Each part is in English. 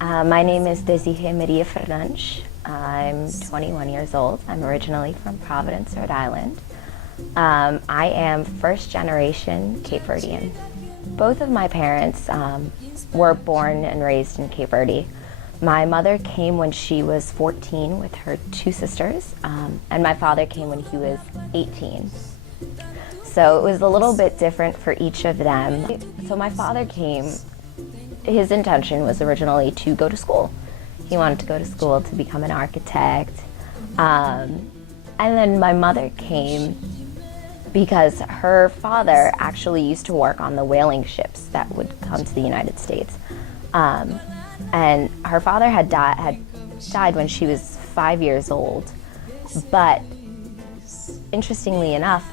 My name is Desiree Maria Fernandes. I'm 21 years old. I'm originally from Providence, Rhode Island. I am first generation Cape Verdean. Both of my parents were born and raised in Cape Verde. My mother came when she was 14 with her two sisters, and my father came when he was 18. So it was a little bit different for each of them. So my father came, his intention was originally to go to school. He wanted to go to school to become an architect. And then my mother came because her father actually used to work on the whaling ships that would come to the United States. And her father had died when she was 5 years old. But interestingly enough,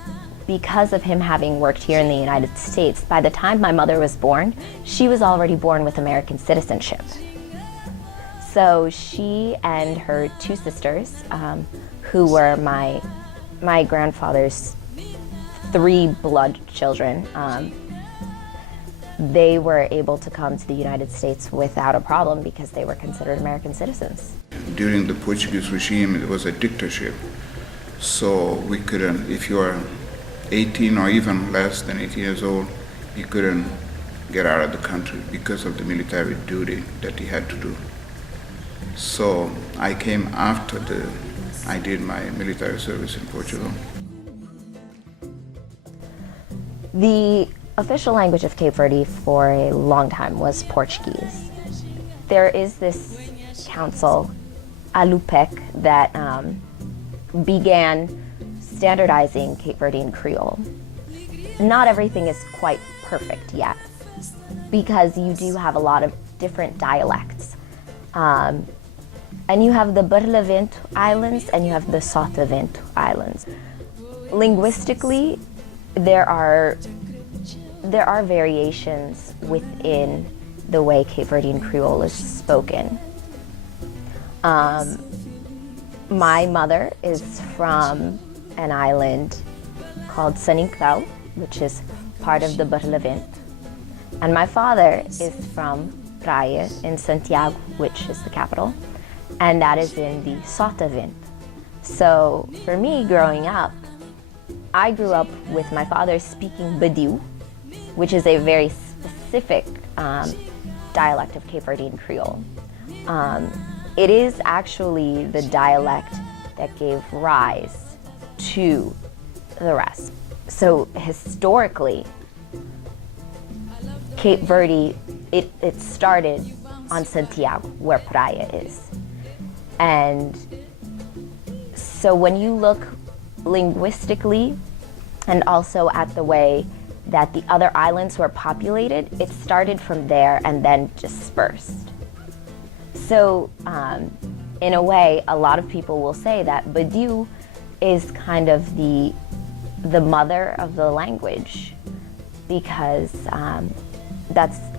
because of him having worked here in the United States, by the time my mother was born, she was already born with American citizenship. So she and her two sisters, who were my grandfather's three blood children, they were able to come to the United States without a problem because they were considered American citizens. During the Portuguese regime, it was a dictatorship. So we couldn't, if you are 18 or even less than 18 years old, you couldn't get out of the country because of the military duty that you had to do. So I came after I did my military service in Portugal. The official language of Cape Verde for a long time was Portuguese. There is this council, ALUPEC, that began standardizing Cape Verdean Creole. Not everything is quite perfect yet, because you do have a lot of different dialects. And you have the Verdean Islands and you have the Sotavento Islands. Linguistically, there are variations within the way Cape Verdean Creole is spoken. My mother is from an island called Saninclau, which is part of the Verdean, and my father is from Praia in Santiago, which is the capital, and that is in the Sotavento. So for me, growing up, I grew up with my father speaking Badiu, which is a very specific dialect of Cape Verdean Creole. It is actually the dialect that gave rise to the rest. So historically, Cape Verde, it started on Santiago, where Praia is. And so when you look linguistically and also at the way that the other islands were populated, it started from there and then dispersed. So in a way, a lot of people will say that Badiu is kind of the mother of the language, because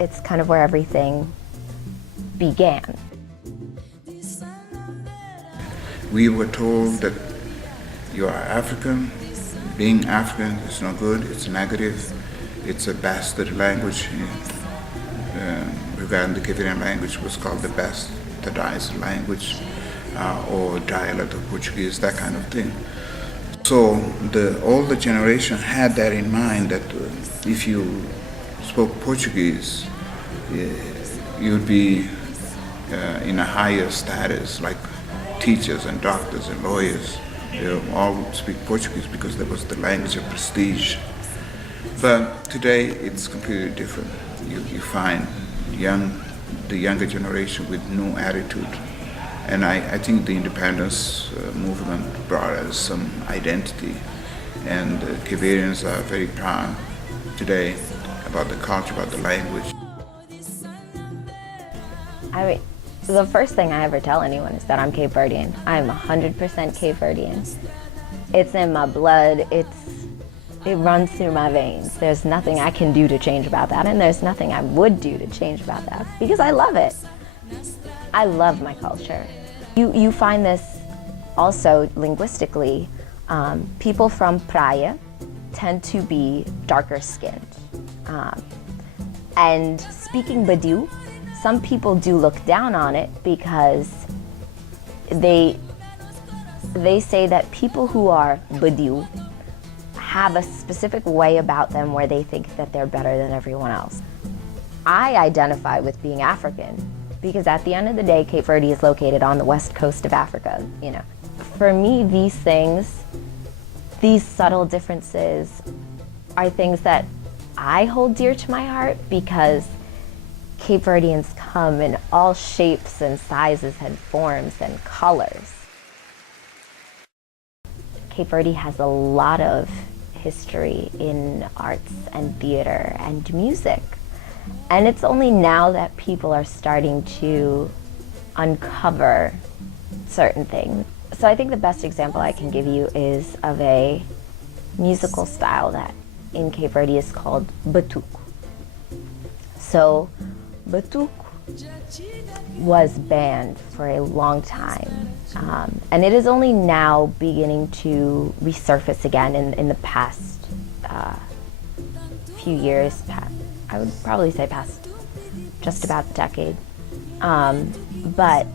it's kind of where everything began. We were told that you are African. Being African is not good, it's negative, it's a bastard language. Regarding the Cape Verdean language, was called the bastardized language or dialect of Portuguese, that kind of thing. So the older generation had that in mind, that if you spoke Portuguese, you'd be in a higher status, like teachers and doctors and lawyers. They all speak Portuguese because that was the language of prestige. But today it's completely different. You find the younger generation with new attitude. And I think the independence movement brought us some identity. And Cape Verdeans are very proud today about the culture, about the language. I mean, the first thing I ever tell anyone is that I'm Cape Verdean. I'm 100% Cape Verdean. It's in my blood. It runs through my veins. There's nothing I can do to change about that, and there's nothing I would do to change about that, because I love it. I love my culture. You find this also linguistically. People from Praia tend to be darker skinned. And speaking Badiu some people do look down on it because they say that people who are Badiou have a specific way about them where they think that they're better than everyone else. I identify with being African because at the end of the day, Cape Verde is located on the west coast of Africa, you know. For me, these things, these subtle differences are things that I hold dear to my heart because Cape Verdeans come in all shapes and sizes and forms and colors. Cape Verde has a lot of history in arts and theater and music. And it's only now that people are starting to uncover certain things. So I think the best example I can give you is of a musical style that in Cape Verde is called Batuque. So Batuque was banned for a long time, and it is only now beginning to resurface again in the past few years. I would probably say past just about a decade. But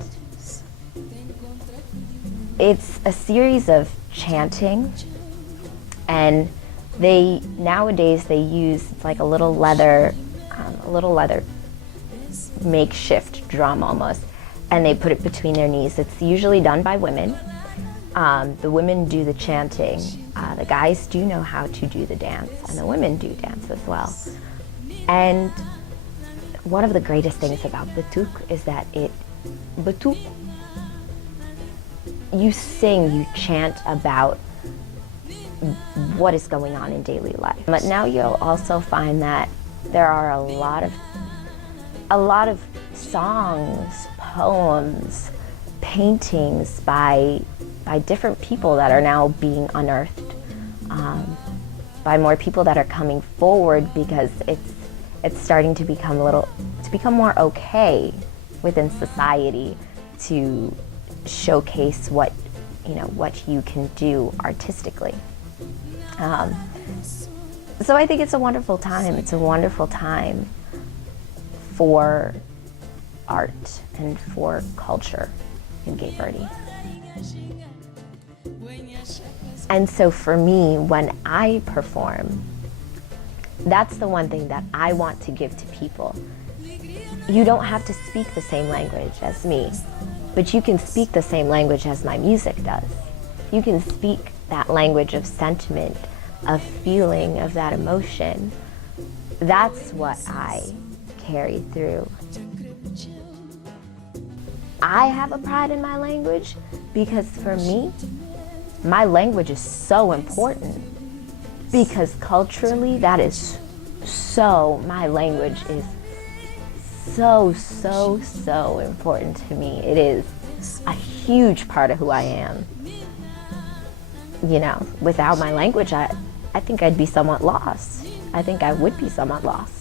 it's a series of chanting, and nowadays they use like a little leather makeshift drum almost, and they put it between their knees. It's usually done by women. The women do the chanting. The guys do know how to do the dance, and the women do dance as well. And one of the greatest things about Batuque is that Batuque, you sing, you chant about what is going on in daily life. But now you'll also find that there are a lot of songs, poems, paintings by different people that are now being unearthed, by more people that are coming forward because it's starting to become more okay within society to showcase what you can do artistically. So I think it's a wonderful time. It's a wonderful time for art and for culture in Cape Verde. And so for me, when I perform, that's the one thing that I want to give to people. You don't have to speak the same language as me, but you can speak the same language as my music does. You can speak that language of sentiment, of feeling, of that emotion. That's what I carry through. I have a pride in my language because for me, my language is so important because culturally my language is so important to me. It is a huge part of who I am. You know, without my language, I think I'd be somewhat lost. I think I would be somewhat lost.